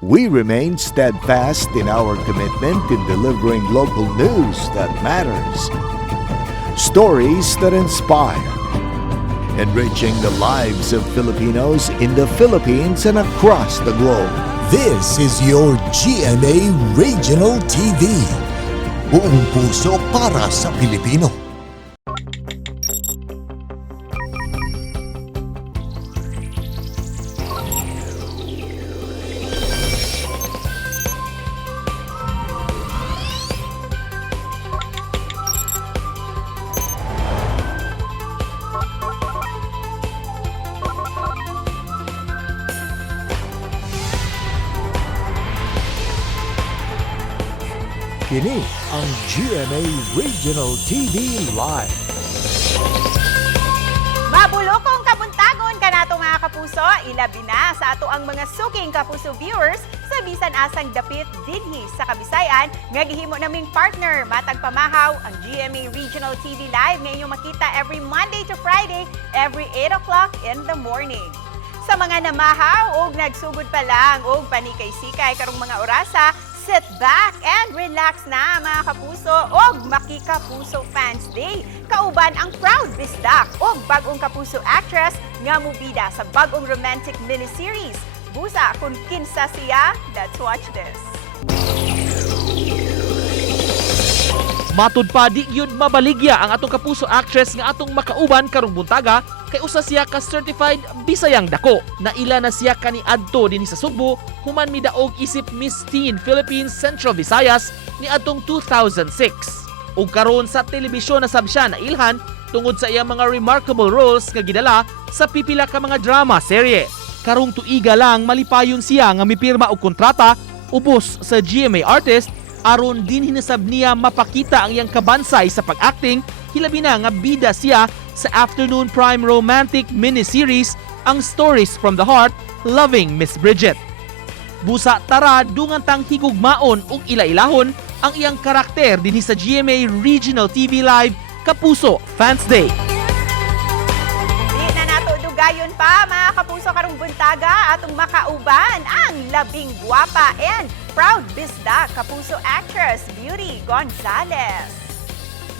We remain steadfast in our commitment in delivering local news that matters, stories that inspire, enriching the lives of Filipinos in the Philippines and across the globe. This is your GMA Regional TV. Buong puso para sa Pilipino. Kini ang GMA Regional TV Live. Mabulokong kabuntagon kanato mga kapuso, ilabi na sa ato ang mga suking kapuso viewers sa bisan asang dapit dinhi sa Kabisayan nga gihimo naming partner matag pamahaw ang GMA Regional TV Live nga inyong makita every Monday to Friday every 8 o'clock in the morning. Sa mga namahaw og nagsugod pa lang og panikay-sikay karong mga orasa, sit back and relax na mga kapuso og makikapuso Fans Day. Kauban ang proud Bisdak og bag-ong Kapuso Actress nga mubida sa bag-ong romantic miniseries. Busa kung kinsa siya, let's watch this. Matud pa di yun mabaligya ang atong Kapuso Actress nga atong makauban karong buntaga kay usa siya ka certified Bisayang dako. Naila na siya kaniadto dinhi sa Subo human midaog isip Miss Teen Philippines Central Visayas ni atong 2006. Ug karon sa telebisyon na sab siya nailhan tungod sa iyang mga remarkable roles nga gidala sa pipila ka mga drama serye. Karong tuiga lang malipayon siya nga mipirma og kontrata ubos sa GMA artist aron din hinasab niya mapakita ang iyang kabansay sa pag-acting, hilabi na nga bida siya sa afternoon prime romantic miniseries ang Stories from the Heart, Loving Miss Bridget. Busa tara dungan tang higugmaon ug ilailahon ang iyang karakter dinhi sa GMA Regional TV Live Kapuso Fans Day. Di na nato dugayon pa mga kapuso karong buntaga atong makauban ang labing guwapa and proud Bisdak Kapuso Actress Beauty Gonzalez.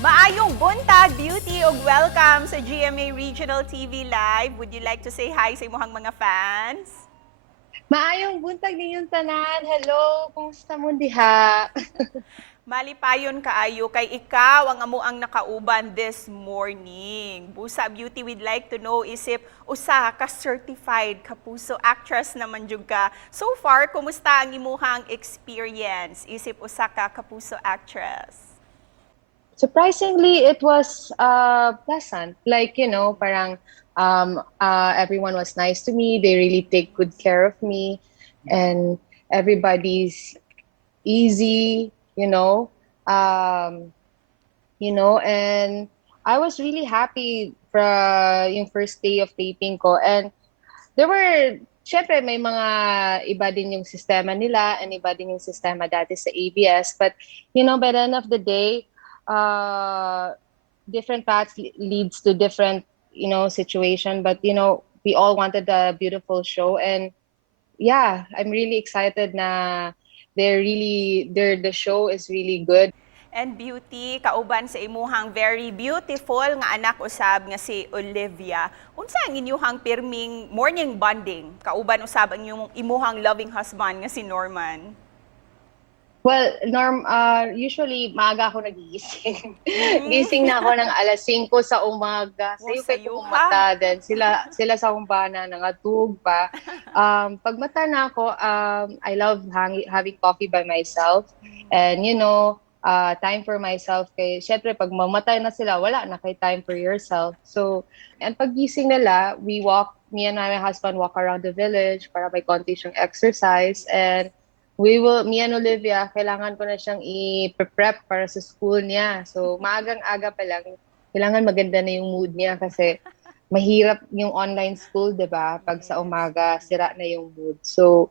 Maayong buntag, Beauty, ug welcome sa GMA Regional TV Live. Would you like to say hi sa imong mga fans? Maayong buntag ninyong tanan. Hello, kumusta mo diha? Malipayon kaayo kay ikaw ang amo ang nakauban this morning. Busa Beauty, we'd like to know isip usa ka certified Kapuso Actress naman jud ka. So far, kumusta ang imuhang experience isip usa ka Kapuso Actress? Surprisingly, it was pleasant. Like, you know, parang everyone was nice to me. They really take good care of me. And everybody's easy, and I was really happy for yung first day of taping ko. And there were, syempre may mga iba din yung sistema nila and iba din yung sistema dati sa ABS. But, by the end of the day, different paths leads to different, situation. But, we all wanted a beautiful show. And yeah, I'm really excited na the show is really good. And Beauty, kauban sa imuhang very beautiful nga anak usab nga si Olivia. Unsa ang inyuhang pirming morning bonding? Kauban usab ang imuhang loving husband nga si Norman. Well, usually maaga ako nagigising. Gising na ako ng alas 5 sa umaga. Sayo kay kumata din. Sila sa kumbana nangatug pa. Pag mata na ako, I love having coffee by myself. And time for myself. Kay syempre pag mamatay na sila, wala na kay time for yourself. So, and pag gising nila, me and my husband walk around the village para may konti siyang exercise. And me and Olivia, kailangan ko na siyang i-prep para sa school niya. So, maagang-aga pa lang, kailangan maganda na yung mood niya kasi mahirap yung online school, di ba? Pag sa umaga, sira na yung mood. So,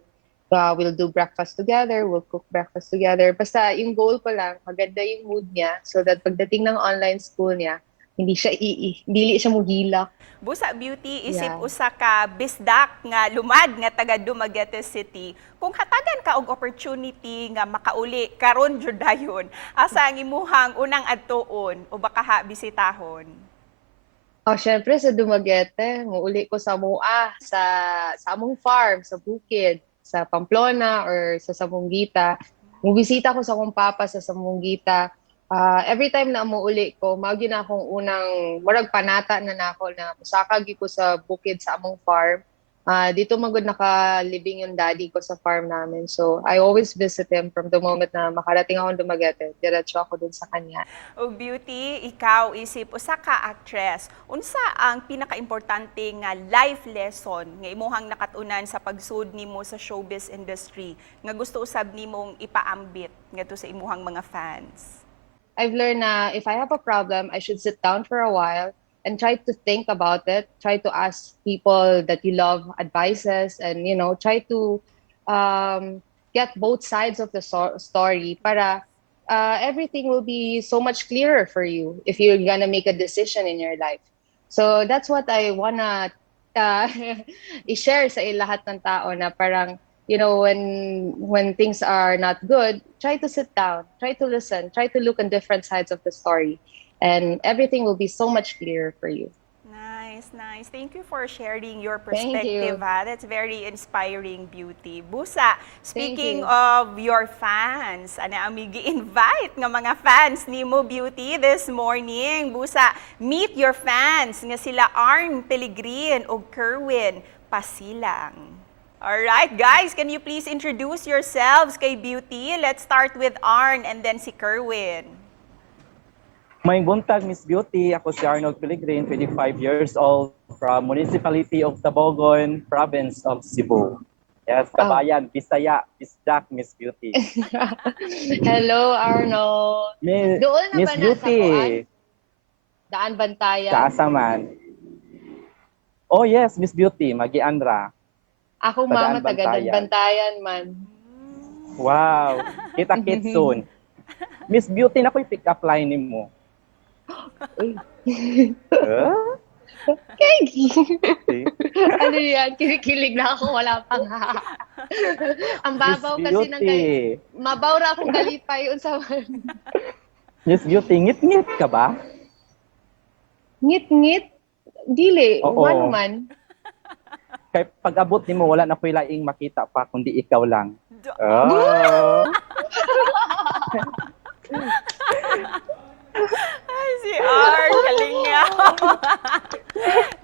we'll do breakfast together, we'll cook breakfast together. Basta yung goal ko lang, maganda yung mood niya so that pagdating ng online school niya, hindi siya dili siya muhilak. Busa Beauty, isip Yeah. usa ka Bisdak nga lumad nga taga Dumaguete City. Kung hatagan ka og opportunity nga makauli karon jud dayon, asa ang imuhang unang adtuon o baka ha bisitahon? Oh, syempre sa Dumaguete, muuli ko sa MOA, sa among farm, sa bukid, sa Pamplona or sa Sambuguita. Mubisita ko sa akong papa sa Sambuguita. Every time na muuli ko, mao na akong unang murag panata na nako na musakag ko sa bukid sa among farm. Dito magud naka-living yung daddy ko sa farm namin. So I always visit him from the moment na makarating ako ng Dumaguete. Diretso ako dun sa kanya. O Beauty, ikaw isip usa ka actress. Unsa ang pinakaimportante nga life lesson nga imuhang nakatunan sa pagsud nimo sa showbiz industry nga gusto usab nimong ipaambit ngadto sa imuhang mga fans? I've learned na if I have a problem, I should sit down for a while and try to think about it. Try to ask people that you love advices and, try to get both sides of the story para everything will be so much clearer for you if you're gonna make a decision in your life. So that's what I wanna i-share sa lahat ng tao na parang, when things are not good, try to sit down, try to listen, try to look on different sides of the story, and everything will be so much clearer for you. Nice. Thank you for sharing your Thank you. perspective. That's very inspiring, Beauty. Busa, speaking you. of your fans, ana ami gi-invite nga mga fans ni mo Beauty this morning. Busa, meet your fans nga sila Arn Pellegrin o Kerwin Pasilang. Alright, guys, can you please introduce yourselves kay Beauty? Let's start with Arn and then si Kerwin. May buntag, Miss Beauty. Ako si Arnold Pellegrin, 25 years old, from Municipality of Tabogon, Province of Cebu. Yes, Kabayan, Bisaya, Bisdak, Miss Beauty. Hello, Arnold. Doon na Miss ba Beauty, nasa kuan? Daan Bantayan. sa Asaman. Oh yes, Miss Beauty, Magiandra. Ako Sa mama Daan taga Bantayan. Bantayan man. Wow, kita-kits soon. Miss Beauty, na ko'y pick-up line ni mo. Uy. Huh? Kegi. Ano yan? Kinikilig na ako. Wala pang Ang babaw Miss kasi ng Beauty. mabaw ra akong galipay. Miss Beauty, ngit-ngit ka ba? Ngit-ngit? Dili. Oo. Ano man? Kay pag-abot ni mo, wala na ko'y laing makita pa, kundi ikaw lang. Ay, si Arn, kalingaw.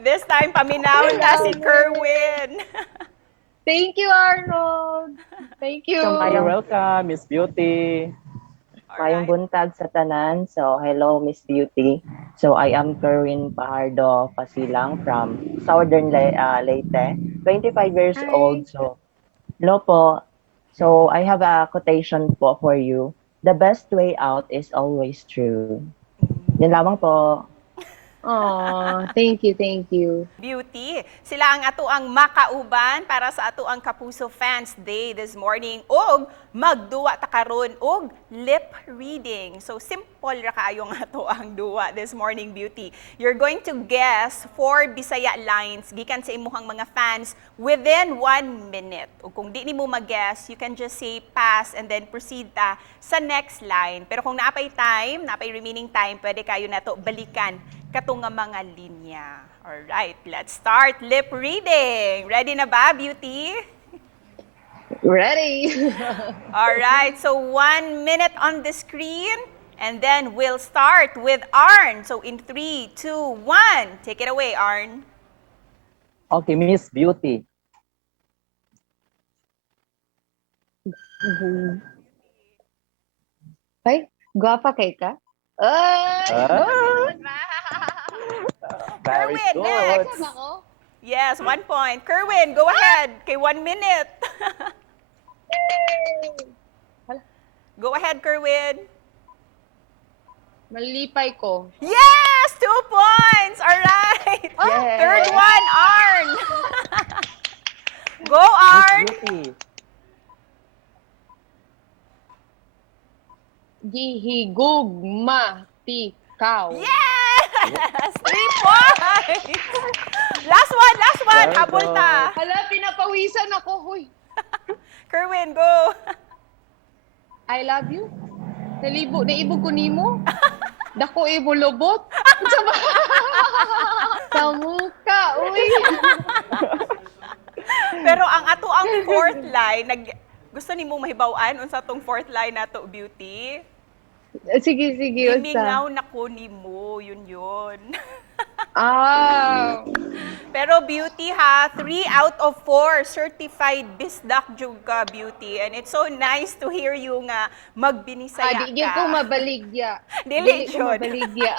This time, paminahon na si Kerwin. Thank you, Arnold. Thank you. You're welcome, Miss Beauty. Mayong buntag sa tanan. So, hello, Miss Beauty. So, I am Kerwin Pahardo Pasilang from Southern Leyte, 25 years Hi. old. So, hello po. So, I have a quotation po for you. The best way out is always through. Yan lamang po. Aw, thank you. Beauty, sila ang ato ang makauban para sa ato ang Kapuso Fans Day this morning og magduwa ta karon og lip reading. So simple ra kaayo nga ato ang duwa this morning, Beauty. You're going to guess 4 Bisaya lines gikan sa imuhang mga fans within 1 minute. O kung di nimo mag-guess, you can just say pass and then proceed ta sa next line. Pero kung naapay remaining time, pwede kayo nato balikan katong nga mga linya. Alright, let's start lip reading. Ready na ba, Beauty? Ready. Alright, so 1 minute on the screen and then we'll start with Arn. So in 3, 2, 1, take it away, Arn. Okay, Miss Beauty. Ay, gwapa kay ka? Very Kerwin, good. next. Yes, 1 point. Kerwin, go ahead. Kay 1 minute. Go ahead, Kerwin. Malipay ko. Yes! 2 points! All right! Yes. Third one, Arn! Go, Miss Arn! Beauty. Gihigugma tikaw. Yes! Yes! 3 points! Last one! Very Habol ta! Hala, pinapawisan ako. Huy, Kerwin, go! I love you. Naibog ko nimo. Dako imo lobot. Unsa ba? Sa muka, uy. Pero ang ato ang fourth line, gusto ni mong mahibaw-an unsa tong fourth line nato, Beauty? Sige, unsa? Nilingaw na ko nimo, yun. Ah. Pero Beauty ha, 3 out of 4 certified Bisdak jud ka, Beauty. And it's so nice to hear you nga magbinisaya Di ko ka. mabaligya. Dili ko jud. mabaligya.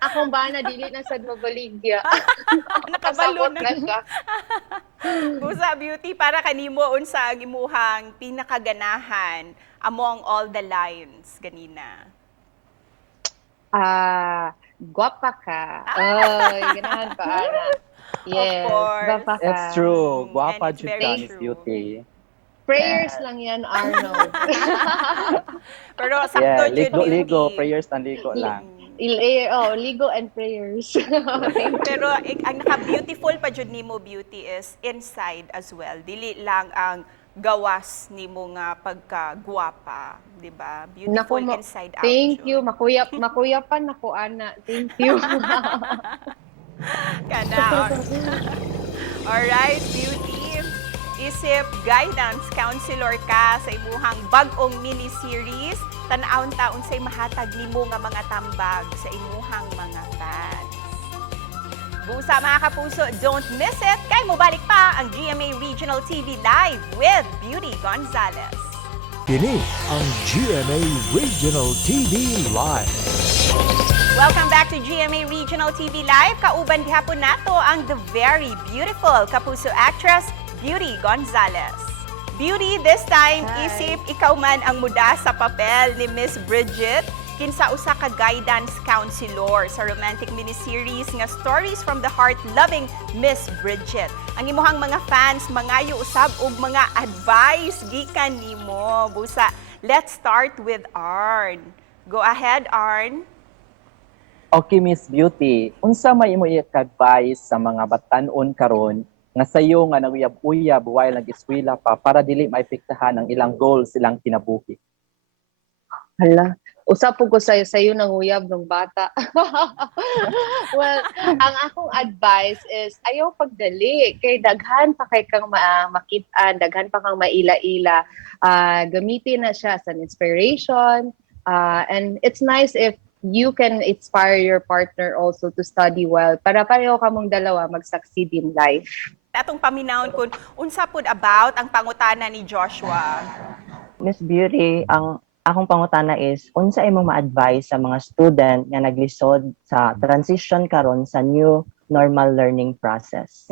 Akong bana, dili na sad mabaligya. Nakabalo Kasabot na. siya. Busa, Beauty, para kanimo unsa ang imuhang pinakaganahan among all the lines ganina? Guwapa ka. Oy, ganahan pa, Ana. Yes, course. guwapa ka. It's true. And Guwapa it's jud very ka, Miss true. Beauty. Prayers lang yan, Arnold. Pero sakto jud, Beauty. Ligo, prayers and ligo lang. Ligo and prayers. Pero ang naka-beautiful pa jud nimo, Beauty, is inside as well. Dili lang ang gawas nimo nga pagka-guwapa, di ba? Beautiful inside out. Thank jud. you. Makuyapan ako, Ana. Thank you. Kana. Alright, Beauty. Isip guidance counselor ka sa imuhang bag-ong mini-series, tan-aon taon say mahatag nimo nga mga tambag sa imuhang mga fans. Busa mga kapuso, don't miss it! Kay mo balik pa ang GMA Regional TV Live with Beauty Gonzalez. Kini ang GMA Regional TV Live. Welcome back to GMA Regional TV Live. Kauban gihapon nato ang the very beautiful Kapuso Actress, Beauty Gonzalez. Beauty, this time, Hi. isip ikaw man ang muda sa papel ni Miss Bridget kinsa usa ka guidance counselor sa romantic miniseries nga Stories from the Heart loving Miss Bridget. Ang imuhang mga fans mangayo usab og mga advice gikan nimo. Busa, let's start with Arn. Go ahead, Arn. Okay, Miss Beauty. Unsa may imo i-advise sa mga batan-on karon nga sayo nga naguyab-uyab while nag-eskwela pa para dili maapektahan ang ilang goals silang kinabuhi? Hala, usap po ko sayo ng uyab ng bata. Well, ang akong advice is ayaw pagdali. Kay daghan pa kay kang makitaan, daghan pa kang maila-ila. Gamitin na siya as an inspiration. And it's nice if you can inspire your partner also to study well para pareho kamong dalawa mag-succeed in life. Atong paminawon kun unsa pud about ang pangutana ni Joshua. Miss Beauty, ang akong pangutana is, unsa imong ma-advise sa mga student nga naglisod sa transition karon sa new normal learning process?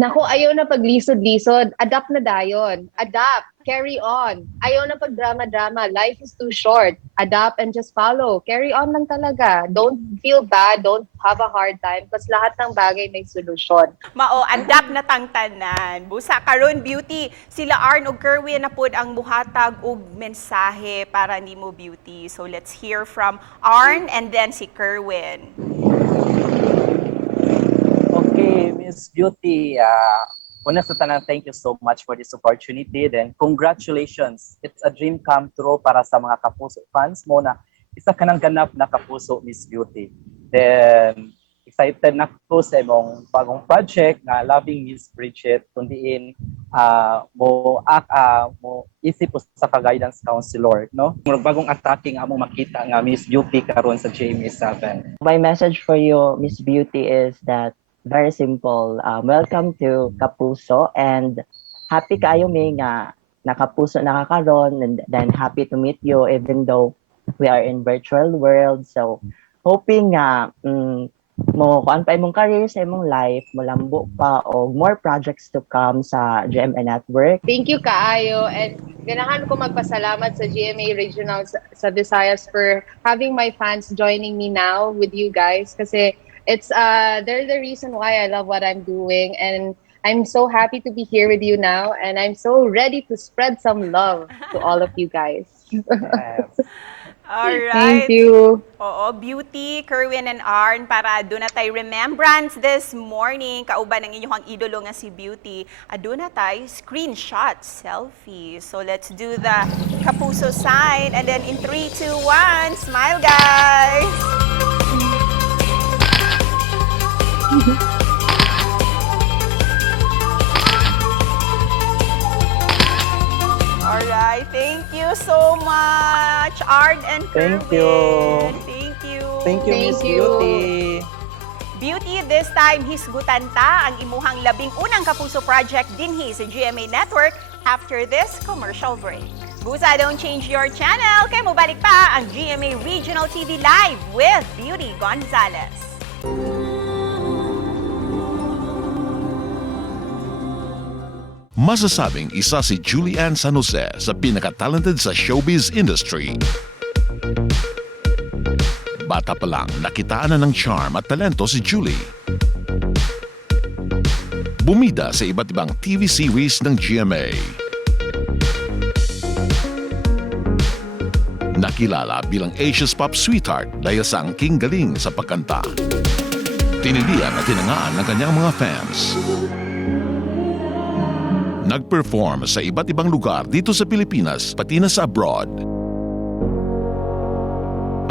Naku, ayaw na paglisod-lisod. Adapt na dayon. Adapt. Carry on. Ayaw na pag-drama-drama. Life is too short. Adapt and just follow. Carry on lang talaga. Don't feel bad. Don't have a hard time because lahat ng bagay may solusyon. Mao, adapt na tang tanan. Busa karon, Beauty, sila Arn ug Kerwin na pud ang muhatag og mensahe para nimo, Beauty. So let's hear from Arn and then si Kerwin. Okay, Miss Beauty. Una sa tanan, thank you so much for this opportunity. Then, congratulations. It's a dream come true para sa mga Kapuso fans mo na isa ka ng ganap na Kapuso, Miss Beauty. Then, excited na ko sa imong bagong project na Loving Miss Bridget. Kundiin mo isip sa ka-guidance counselor, no? Bagong attacking among makita nga Miss Beauty karon sa GMA 7. My message for you, Miss Beauty, is that very simple. Welcome to Kapuso and happy kayo may nga nakapuso nakakaron, and then happy to meet you even though we are in virtual world. So hoping nga mo kuan pa imong career sa imong life, molambo pa og more projects to come sa GMA network. Thank you kaayo and ganahan ko magpasalamat sa GMA Regional sa Visayas for having my fans joining me now with you guys kasi it's they're the reason why I love what I'm doing, and I'm so happy to be here with you now, and I'm so ready to spread some love to all of you guys. Alright. Thank you. Oo, Beauty, Kerwin, and Arn, para doon na tayo remembrance this morning, kauban ng inyong idolo nga si Beauty. Doon na tayo screenshot, selfie. So let's do the Kapuso sign, and then in 3, 2, 1, smile guys! Alright, thank you so much, Arn and Kerwin. Thank you. Thank you. Thank you, Thank Miss you. Beauty. Beauty, this time hisgutan ta ang imuhang 11 Kapuso project dinhi sa GMA Network after this commercial break. Busa, don't change your channel kay mobalik pa ang GMA Regional TV Live with Beauty Gonzalez. Masasabing isa si Julianne San Jose sa pinaka-talented sa showbiz industry. Bata pa lang, nakitaan na ng charm at talento si Julie. Bumida sa iba't ibang TV series ng GMA. Nakilala bilang Asia's Pop Sweetheart dahil sa angking galing sa pagkanta. Tinilian at tinangaan ng kanyang mga fans. Nag-perform sa iba't ibang lugar dito sa Pilipinas pati na sa abroad.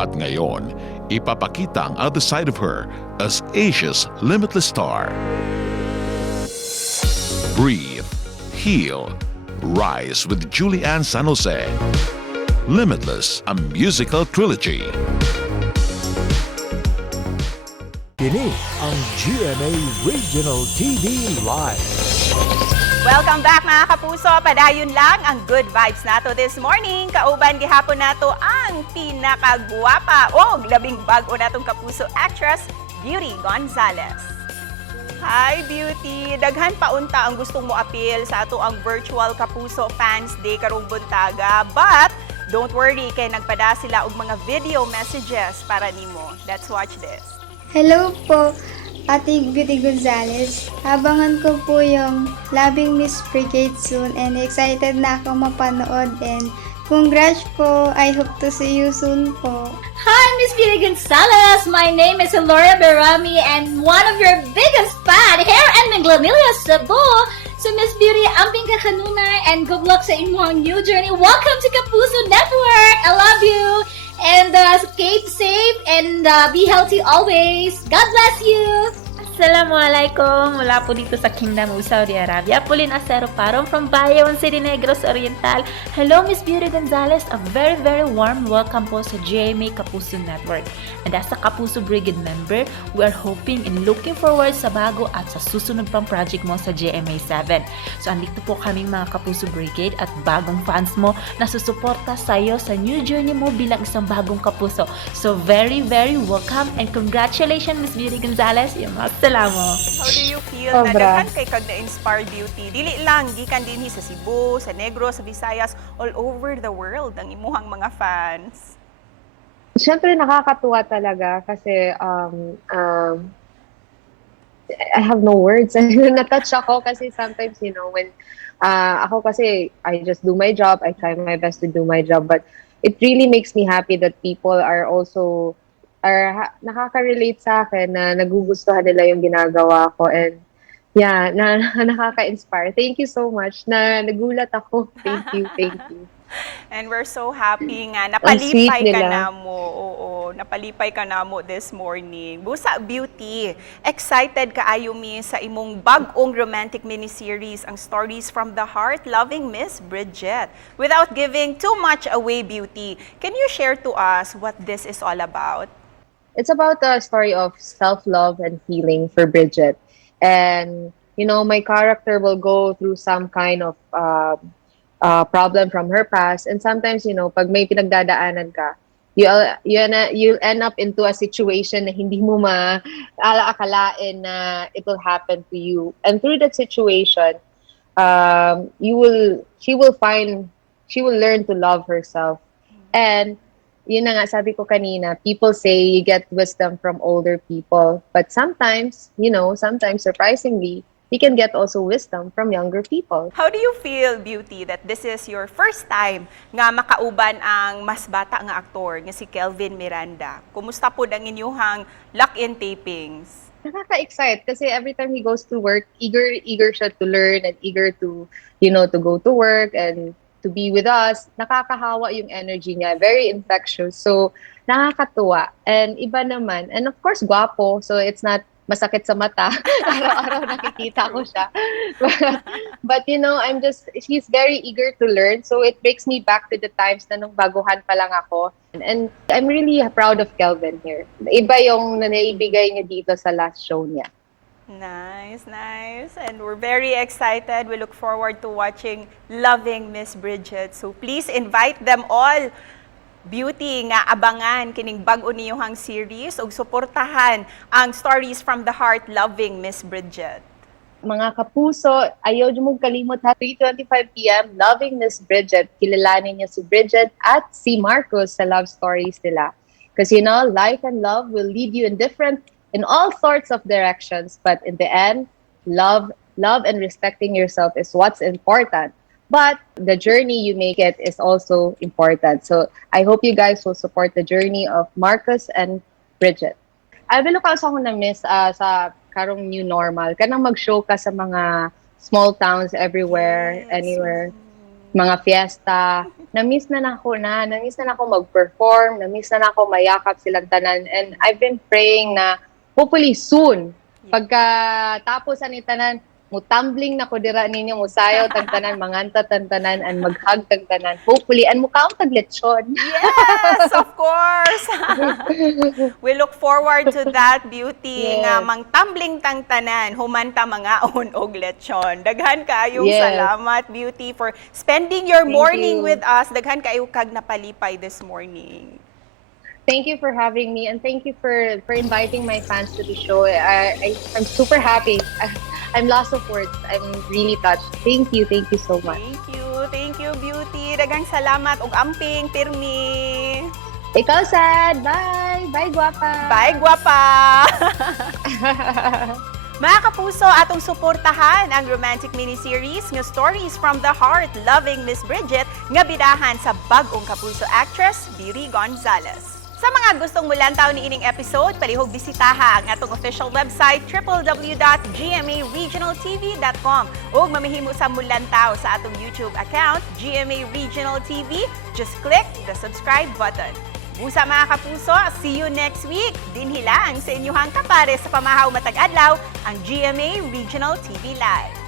At ngayon, ipapakita ang other side of her as Asia's limitless star. Breathe, Heal, Rise with Julianne San Jose. Limitless, a musical trilogy. Kini ang GMA Regional TV Live. Welcome back mga Kapuso. Padayon lang ang good vibes nato this morning. Kauban gihapon nato ang pinakagwapa o labing bag-o natong Kapuso Actress, Beauty Gonzalez. Hi Beauty! Daghan paunta ang gustong mo appeal sa ato ang virtual Kapuso Fans Day karong buntaga. But don't worry kay nagpada sila og mga video messages para nimo. Let's watch this. Hello po, Ate Beauty Gonzalez. Abangan ko po yung Labing Miss Brigade soon and excited na ako mapanood and congrats po. I hope to see you soon po. Hi, Miss Beauty Gonzalez! My name is Laura Berami and one of your biggest fan here in Minglanilla, Cebu. So Miss Beauty, amping ka kanunay and good luck sa imong new journey. Welcome to Kapuso Network! I love you! And keep safe and be healthy always. God bless you! Assalamualaikum, mula po dito sa Kingdom of Saudi Arabia. Pauline Acero Parong from Bayawan City, Negros Oriental. Hello, Miss Beauty Gonzalez. A very, very warm welcome po sa GMA Kapuso Network. And as a Kapuso Brigade member, we are hoping and looking forward sa bago at sa susunod pang project mo sa GMA 7. So, andito po kaming mga Kapuso Brigade at bagong fans mo na susuporta sa iyo sa new journey mo bilang isang bagong Kapuso. So, very, very welcome and congratulations, Miss Beauty Gonzalez. Salamat. How do you feel na daghan kay kag na-inspire Beauty? Dili lang, gikan dinhi sa Cebu, sa Negros, sa Visayas, all over the world ang imuhang mga fans. Siyempre nakakatuwa talaga kasi I have no words. Na-touch ako kasi sometimes, you know, when ako kasi I just do my job, I try my best to do my job, but it really makes me happy that people are also nakaka-relate sa akin na nagugustuhan nila yung ginagawa ko and yeah, nakaka-inspire. Thank you so much. Nagulat ako. Thank you, thank you. And we're so happy nga napalipay ka nila. namo. Oo, napalipay ka namo this morning. Busa Beauty, excited ka ayo mi sa imong bag-ong romantic miniseries ang Stories from the Heart, Loving Miss Bridget. Without giving too much away, Beauty, can you share to us what this is all about? It's about a story of self-love and healing for Bridget. And, you know, my character will go through some kind of problem from her past. And sometimes, you know, pag may pinagdadaanan ka, you'll end up into a situation na hindi mo akalain na it will happen to you. And through that situation, she will learn to love herself. And yun na nga, sabi ko kanina, people say you get wisdom from older people. But sometimes, you know, sometimes surprisingly, we can get also wisdom from younger people. How do you feel, Beauty, that this is your first time nga makauban ang mas bata nga aktor nga si Kelvin Miranda? Kumusta po ang inyuhang lock-in tapings? Nakaka-excite kasi every time he goes to work, eager siya to learn and eager to, to go to work and to be with us. Nakakahawa yung energy niya. Very infectious. So, nakakatuwa. And iba naman. And of course, guwapo. So, it's not masakit sa mata. Araw-araw nakikita ko siya. But he's very eager to learn. So it brings me back to the times na nung baguhan pa lang ako. And I'm really proud of Kelvin here. Iba yung naibigay niya dito sa last show niya. Nice, nice. And we're very excited. We look forward to watching Loving Miss Bridget. So please invite them all, Beauty, nga abangan kining bag-o niyong series ug suportahan ang Stories from the Heart, Loving Miss Bridget. Mga kapuso, ayaw niyo mong kalimot ha, 3:25 p.m., Loving Miss Bridget. Kilalanin niyo si Bridget at si Marcos sa love stories nila. Because life and love will lead you in all sorts of directions, but in the end, love and respecting yourself is what's important. But the journey you make it is also important. So I hope you guys will support the journey of Marcus and Bridget. I will look also na miss sa karong new normal. Kanang mag-show ka sa mga small towns everywhere, anywhere. Mga fiesta. Na-miss na ako mag-perform. Na-miss na ako mayakap silang tanan. And I've been praying na hopefully soon, pagka-tapos ani tanan, mutumbling na ko dira ninyo, musayaw tagtanan, manganta tagtanan, and maghag tagtanan. Hopefully, and mukaon taglechon. Yes, of course. We look forward to that, Beauty, Yes. nga mang-tumbling tangtanan, humanta mangaon og lechon. Daghan kayong Yes. salamat, Beauty, for spending your Thank morning you. with us. Daghan kayo kag napalipay this morning. Thank you for having me, and thank you for inviting my fans to the show. I'm super happy. I'm lost of words. I'm really touched. Thank you so much. Thank you, Beauty. Daghang salamat og amping pirmi. Ikaw, Sad. Bye. Bye, guwapa. Bye, guwapa. Mga kapuso, atong suportahan ang romantic miniseries nga Stories from the Heart, Loving Miss Bridget nga bidahan sa bag-ong Kapuso Actress, Beauty Gonzalez. Sa mga gustong mulantaw ni ining episode, palihog bisitaha ang atong official website www.gmaregionaltv.com ug mamihimo sa mulantaw sa atong YouTube account, GMA Regional TV. Just click the subscribe button. Busa mga kapuso, see you next week. Dinhi lang sa inyuhang kapare sa pamahaw matag adlaw, ang GMA Regional TV Live.